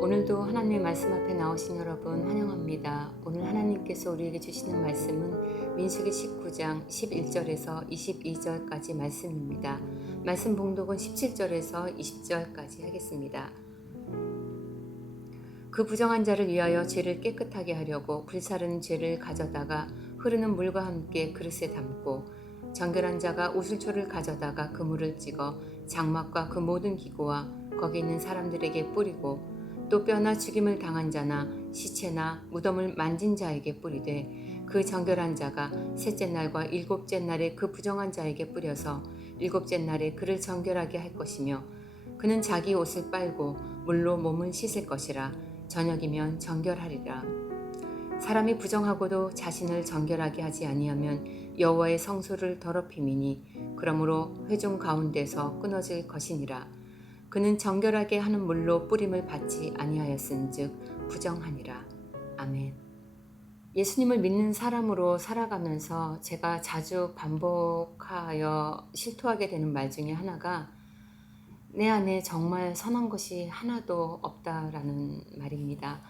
오늘도 하나님의 말씀 앞에 나오신 여러분 환영합니다. 오늘 하나님께서 우리에게 주시는 말씀은 민수기 19장 11절에서 22절까지 말씀입니다. 말씀 봉독은 17절에서 20절까지 하겠습니다. 그 부정한 자를 위하여 죄를 깨끗하게 하려고 불사른 죄를 가져다가 흐르는 물과 함께 그릇에 담고, 정결한 자가 우슬초를 가져다가 그 물을 찍어 장막과 그 모든 기구와 거기 있는 사람들에게 뿌리고, 또 뼈나 죽임을 당한 자나 시체나 무덤을 만진 자에게 뿌리되, 그 정결한 자가 셋째 날과 일곱째 날에 그 부정한 자에게 뿌려서 일곱째 날에 그를 정결하게 할 것이며, 그는 자기 옷을 빨고 물로 몸을 씻을 것이라. 저녁이면 정결하리라. 사람이 부정하고도 자신을 정결하게 하지 아니하면 여호와의 성소를 더럽힘이니, 그러므로 회중 가운데서 끊어질 것이니라. 그는 정결하게 하는 물로 뿌림을 받지 아니하였은즉 부정하니라. 아멘. 예수님을 믿는 사람으로 살아가면서 제가 자주 반복하여 실토하게 되는 말 중에 하나가 내 안에 정말 선한 것이 하나도 없다라는 말입니다.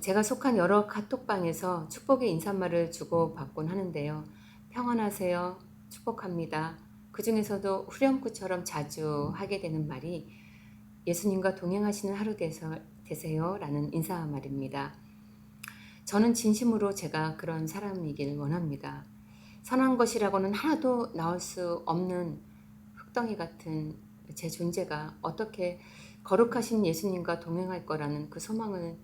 제가 속한 여러 카톡방에서 축복의 인사말을 주고받곤 하는데요. 평안하세요. 축복합니다. 그 중에서도 후렴구처럼 자주 하게 되는 말이 예수님과 동행하시는 하루 되세요 라는 인사말입니다. 저는 진심으로 제가 그런 사람이길 원합니다. 선한 것이라고는 하나도 나올 수 없는 흙덩이 같은 제 존재가 어떻게 거룩하신 예수님과 동행할 거라는 그 소망을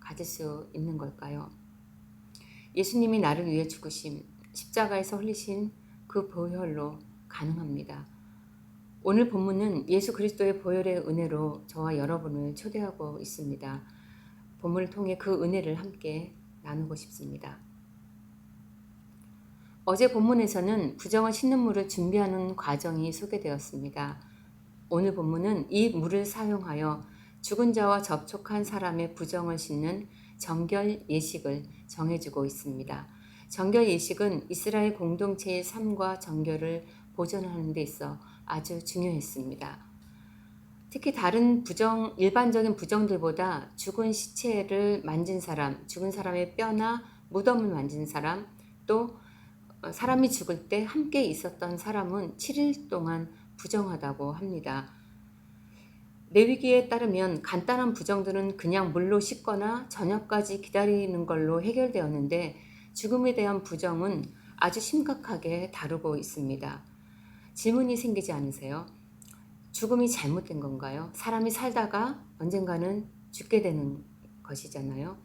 가질 수 있는 걸까요? 예수님이 나를 위해 죽으심, 십자가에서 흘리신 그 보혈로 가능합니다. 오늘 본문은 예수 그리스도의 보혈의 은혜로 저와 여러분을 초대하고 있습니다. 본문을 통해 그 은혜를 함께 나누고 싶습니다. 어제 본문에서는 부정을 씻는 물을 준비하는 과정이 소개되었습니다. 오늘 본문은 이 물을 사용하여 죽은 자와 접촉한 사람의 부정을 씻는 정결 예식을 정해주고 있습니다. 정결 예식은 이스라엘 공동체의 삶과 정결을 보존하는 데 있어 아주 중요했습니다. 특히 다른 일반적인 부정들보다 죽은 시체를 만진 사람, 죽은 사람의 뼈나 무덤을 만진 사람, 또 사람이 죽을 때 함께 있었던 사람은 7일 동안 부정하다고 합니다. 레위기에 따르면 간단한 부정들은 그냥 물로 씻거나 저녁까지 기다리는 걸로 해결되었는데, 죽음에 대한 부정은 아주 심각하게 다루고 있습니다. 질문이 생기지 않으세요? 죽음이 잘못된 건가요? 사람이 살다가 언젠가는 죽게 되는 것이잖아요.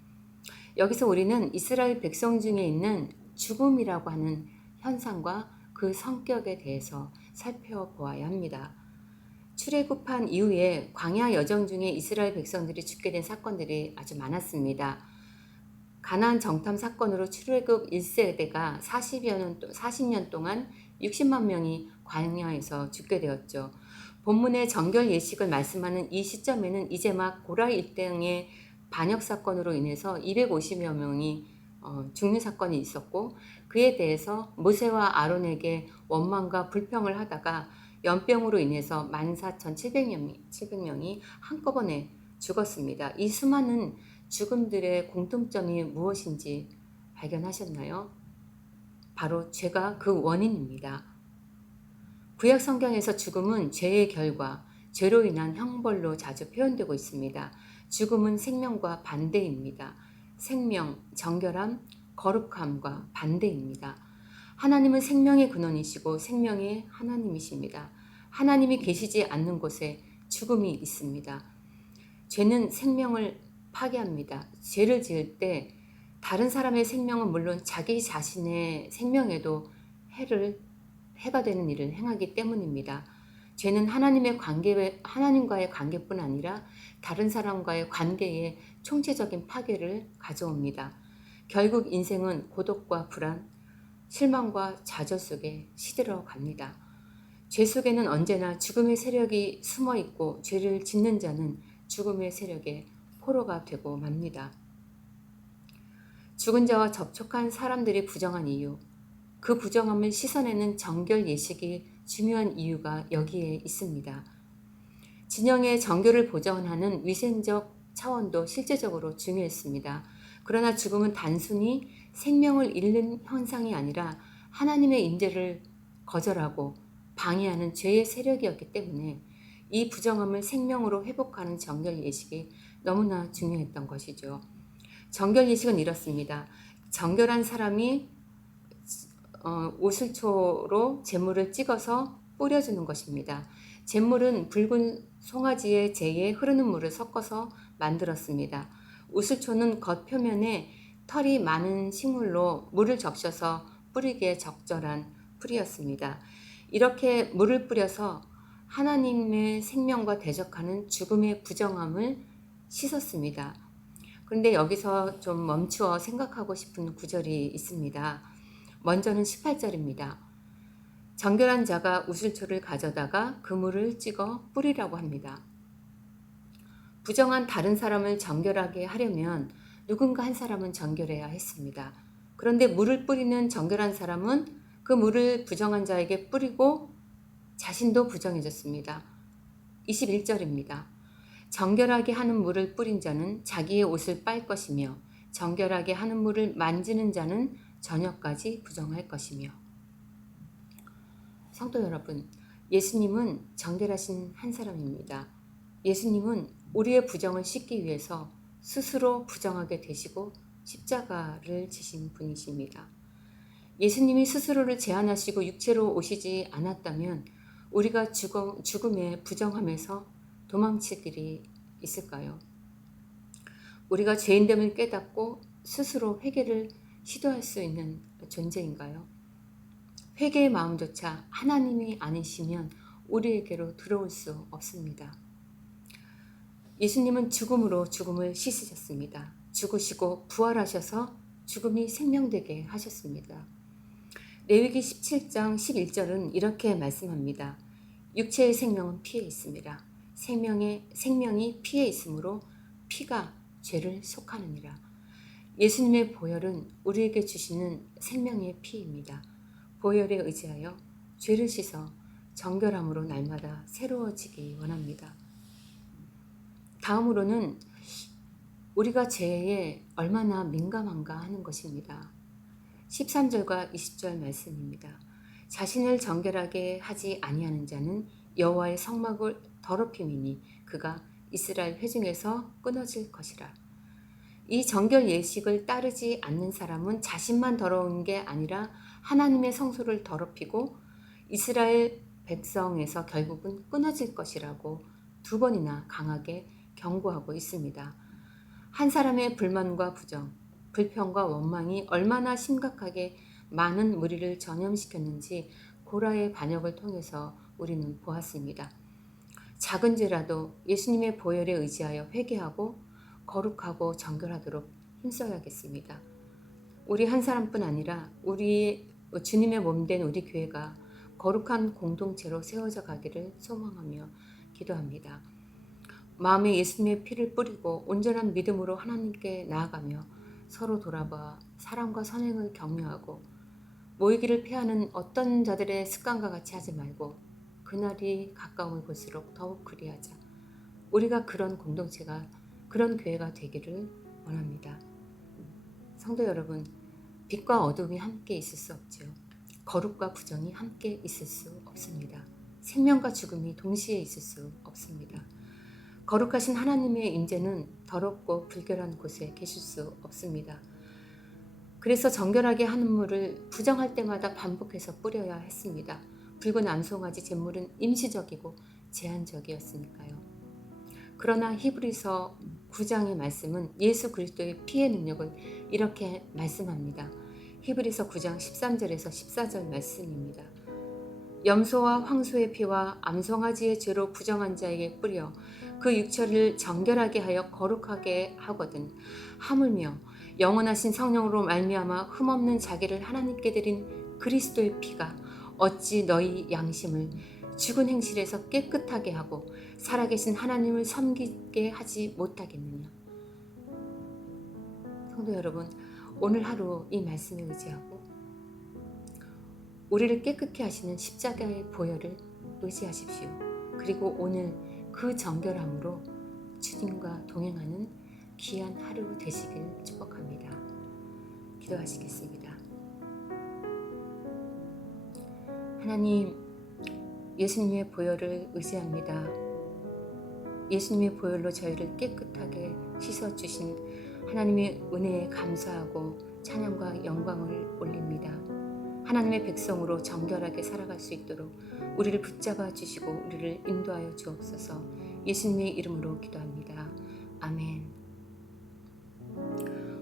여기서 우리는 이스라엘 백성 중에 있는 죽음이라고 하는 현상과 그 성격에 대해서 살펴보아야 합니다. 출애굽한 이후에 광야 여정 중에 이스라엘 백성들이 죽게 된 사건들이 아주 많았습니다. 가나안 정탐 사건으로 출애굽 1세대가 40년 동안 60만 명이 광야에서 죽게 되었죠. 본문의 정결 예식을 말씀하는 이 시점에는 이제 막 고라 일당의 반역 사건으로 인해서 250여 명이 죽는 사건이 있었고, 그에 대해서 모세와 아론에게 원망과 불평을 하다가 연병으로 인해서 14,700명이 한꺼번에 죽었습니다. 이 수많은 죽음들의 공통점이 무엇인지 발견하셨나요? 바로 죄가 그 원인입니다. 구약 성경에서 죽음은 죄의 결과, 죄로 인한 형벌로 자주 표현되고 있습니다. 죽음은 생명과 반대입니다. 생명, 정결함, 거룩함과 반대입니다. 하나님은 생명의 근원이시고 생명의 하나님이십니다. 하나님이 계시지 않는 곳에 죽음이 있습니다. 죄는 생명을 파괴합니다. 죄를 지을 때 다른 사람의 생명은 물론 자기 자신의 생명에도 해가 되는 일을 행하기 때문입니다. 죄는 하나님과의 관계뿐 아니라 다른 사람과의 관계에 총체적인 파괴를 가져옵니다. 결국 인생은 고독과 불안, 실망과 좌절 속에 시들어 갑니다. 죄 속에는 언제나 죽음의 세력이 숨어 있고, 죄를 짓는 자는 죽음의 세력의 포로가 되고 맙니다. 죽은 자와 접촉한 사람들이 부정한 이유, 그 부정함을 씻어내는 정결 예식이 중요한 이유가 여기에 있습니다. 진영의 정교를 보존하는 위생적 차원도 실제적으로 중요했습니다. 그러나 죽음은 단순히 생명을 잃는 현상이 아니라 하나님의 임재를 거절하고 방해하는 죄의 세력이었기 때문에 이 부정함을 생명으로 회복하는 정결 예식이 너무나 중요했던 것이죠. 정결 예식은 이렇습니다. 정결한 사람이 오슬초로 제물을 찍어서 뿌려주는 것입니다. 제물은 붉은 송아지의 재에 흐르는 물을 섞어서 만들었습니다. 우슬초는 겉표면에 털이 많은 식물로 물을 적셔서 뿌리기에 적절한 풀이었습니다. 이렇게 물을 뿌려서 하나님의 생명과 대적하는 죽음의 부정함을 씻었습니다. 그런데 여기서 좀 멈추어 생각하고 싶은 구절이 있습니다. 먼저는 18절입니다. 정결한 자가 우슬초를 가져다가 그물을 찍어 뿌리라고 합니다. 부정한 다른 사람을 정결하게 하려면 누군가 한 사람은 정결해야 했습니다. 그런데 물을 뿌리는 정결한 사람은 그 물을 부정한 자에게 뿌리고 자신도 부정해졌습니다. 21절입니다. 정결하게 하는 물을 뿌린 자는 자기의 옷을 빨 것이며 정결하게 하는 물을 만지는 자는 저녁까지 부정할 것이며. 성도 여러분, 예수님은 정결하신 한 사람입니다. 예수님은 우리의 부정을 씻기 위해서 스스로 부정하게 되시고 십자가를 지신 분이십니다. 예수님이 스스로를 제한하시고 육체로 오시지 않았다면 우리가 죽음의 부정함에서 도망칠 길이 있을까요? 우리가 죄인됨을 깨닫고 스스로 회개를 시도할 수 있는 존재인가요? 회개의 마음조차 하나님이 아니시면 우리에게로 들어올 수 없습니다. 예수님은 죽음으로 죽음을 씻으셨습니다. 죽으시고 부활하셔서 죽음이 생명되게 하셨습니다. 레위기 17장 11절은 이렇게 말씀합니다. 육체의 생명은 피에 있습니다. 생명이 피에 있으므로 피가 죄를 속하느니라. 예수님의 보혈은 우리에게 주시는 생명의 피입니다. 보혈에 의지하여 죄를 씻어 정결함으로 날마다 새로워지기 원합니다. 다음으로는 우리가 죄에 얼마나 민감한가 하는 것입니다. 13절과 20절 말씀입니다. 자신을 정결하게 하지 아니하는 자는 여호와의 성막을 더럽힘이니 그가 이스라엘 회중에서 끊어질 것이라. 이 정결 예식을 따르지 않는 사람은 자신만 더러운 게 아니라 하나님의 성소를 더럽히고 이스라엘 백성에서 결국은 끊어질 것이라고 두 번이나 강하게 경고하고 있습니다. 한 사람의 불만과 부정, 불평과 원망이 얼마나 심각하게 많은 무리를 전염시켰는지 고라의 반역을 통해서 우리는 보았습니다. 작은 죄라도 예수님의 보혈에 의지하여 회개하고 거룩하고 정결하도록 힘써야겠습니다. 우리 한 사람뿐 아니라 우리 주님의 몸된 우리 교회가 거룩한 공동체로 세워져 가기를 소망하며 기도합니다. 마음에 예수님의 피를 뿌리고 온전한 믿음으로 하나님께 나아가며 서로 돌아봐 사랑과 선행을 격려하고 모이기를 피하는 어떤 자들의 습관과 같이 하지 말고 그날이 가까움을 볼수록 더욱 그리하자. 우리가 그런 공동체가 그런 교회가 되기를 원합니다. 성도 여러분, 빛과 어둠이 함께 있을 수 없죠. 거룩과 부정이 함께 있을 수 없습니다. 생명과 죽음이 동시에 있을 수 없습니다. 거룩하신 하나님의 임재는 더럽고 불결한 곳에 계실 수 없습니다. 그래서 정결하게 하는 물을 부정할 때마다 반복해서 뿌려야 했습니다. 붉은 암송아지 제물은 임시적이고 제한적이었으니까요. 그러나 히브리서 9장의 말씀은 예수 그리스도의 피의 능력을 이렇게 말씀합니다. 히브리서 9장 13절에서 14절 말씀입니다. 염소와 황소의 피와 암송아지의 죄로 부정한 자에게 뿌려 그 육체를 정결하게 하여 거룩하게 하거든. 하물며 영원하신 성령으로 말미암아 흠없는 자기를 하나님께 드린 그리스도의 피가 어찌 너희 양심을 죽은 행실에서 깨끗하게 하고 살아계신 하나님을 섬기게 하지 못하겠느냐. 성도 여러분, 오늘 하루 이 말씀에 의지하고 우리를 깨끗게 하시는 십자가의 보혈을 의지하십시오. 그리고 오늘 그 정결함으로 주님과 동행하는 귀한 하루 되시길 축복합니다. 기도하시겠습니다. 하나님, 예수님의 보혈을 의지합니다. 예수님의 보혈로 저희를 깨끗하게 씻어주신 하나님의 은혜에 감사하고 찬양과 영광을 올립니다. 하나님의 백성으로 정결하게 살아갈 수 있도록 우리를 붙잡아 주시고 우리를 인도하여 주옵소서. 예수님의 이름으로 기도합니다. 아멘.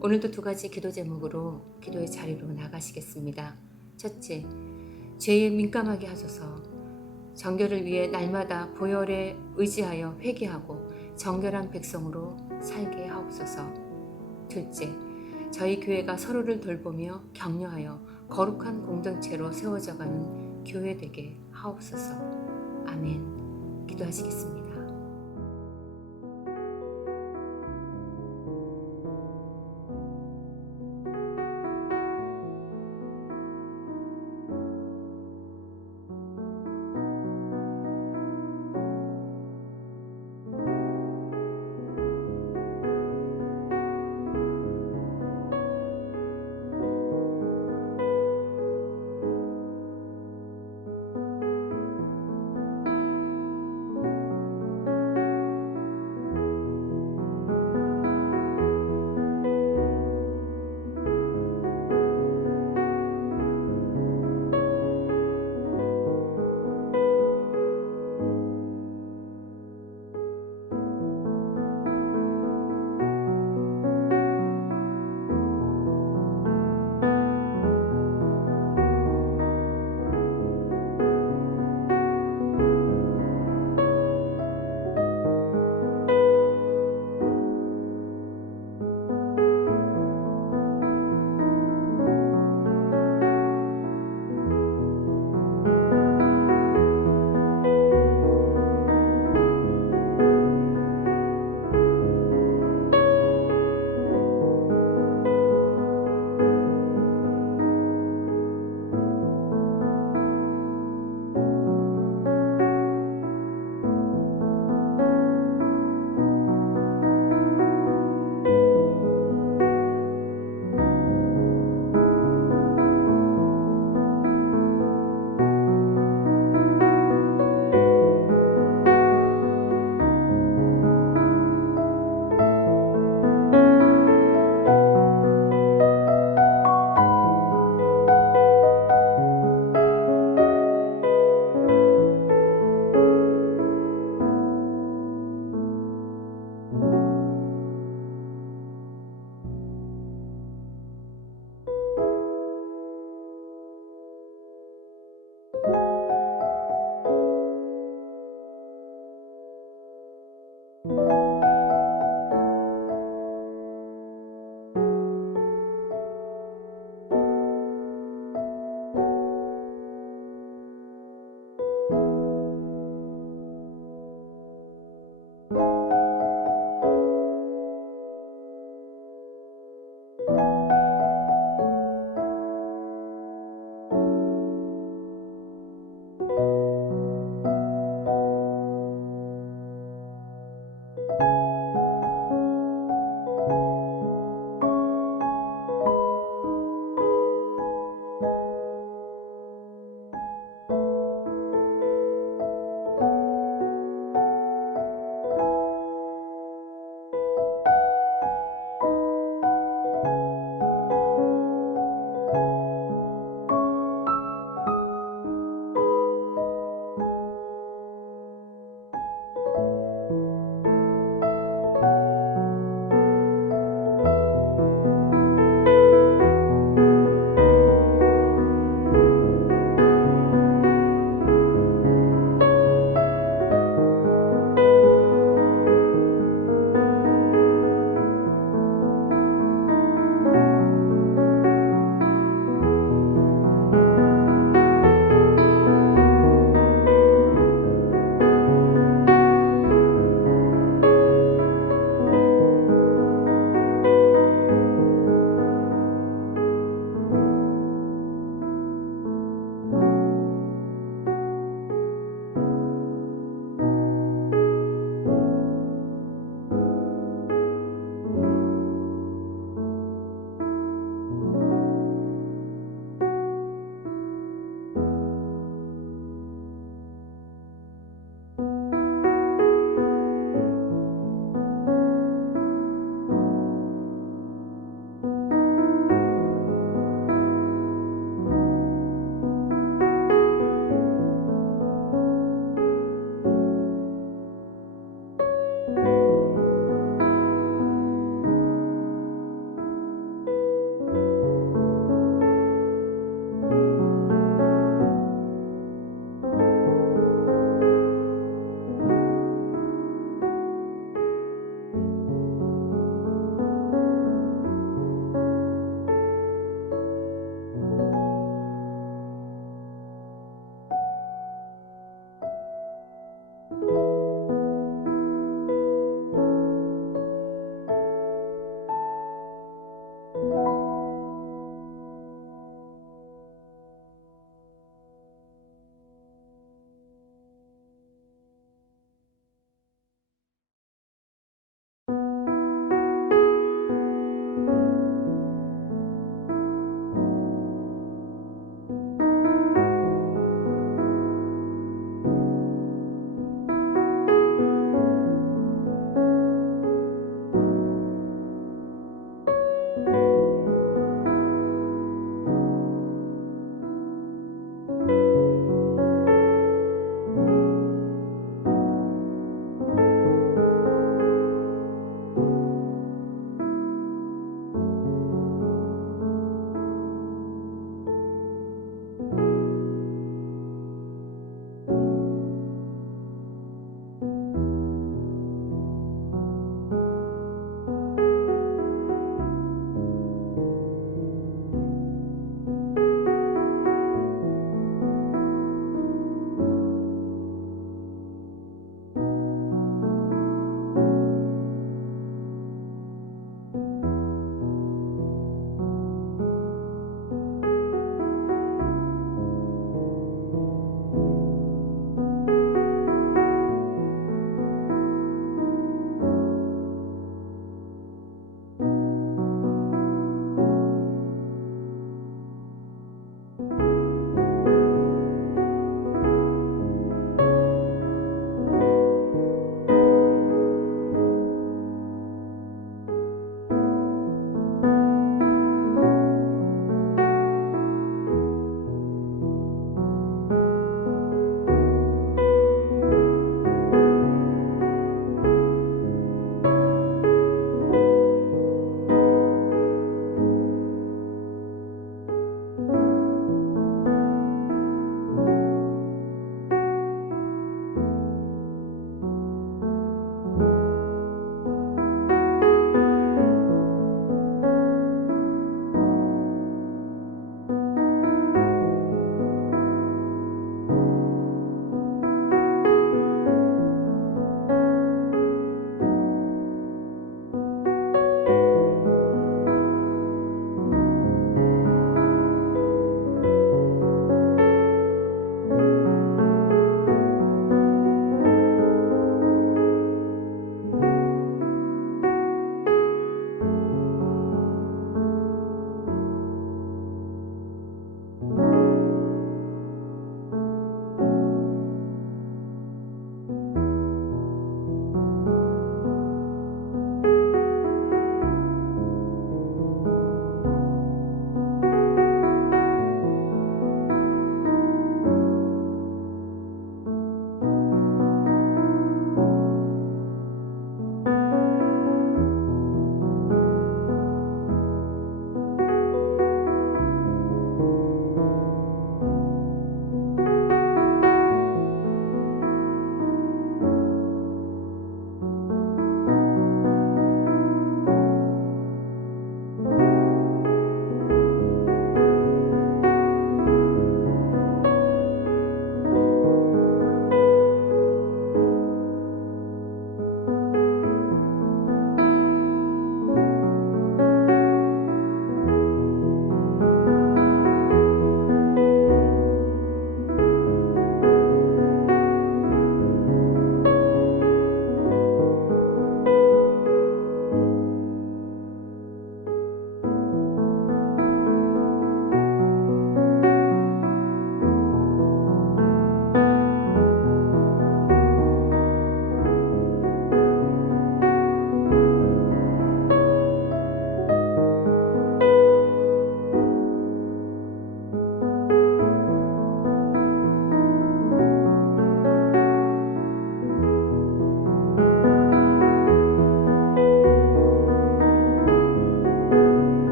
오늘도 두 가지 기도 제목으로 기도의 자리로 나가시겠습니다. 첫째, 죄에 민감하게 하소서. 정결을 위해 날마다 보혈에 의지하여 회개하고 정결한 백성으로 살게 하옵소서. 둘째, 저희 교회가 서로를 돌보며 격려하여 거룩한 공동체로 세워져가는 교회 되게 하옵소서. 아멘. 기도하시겠습니다.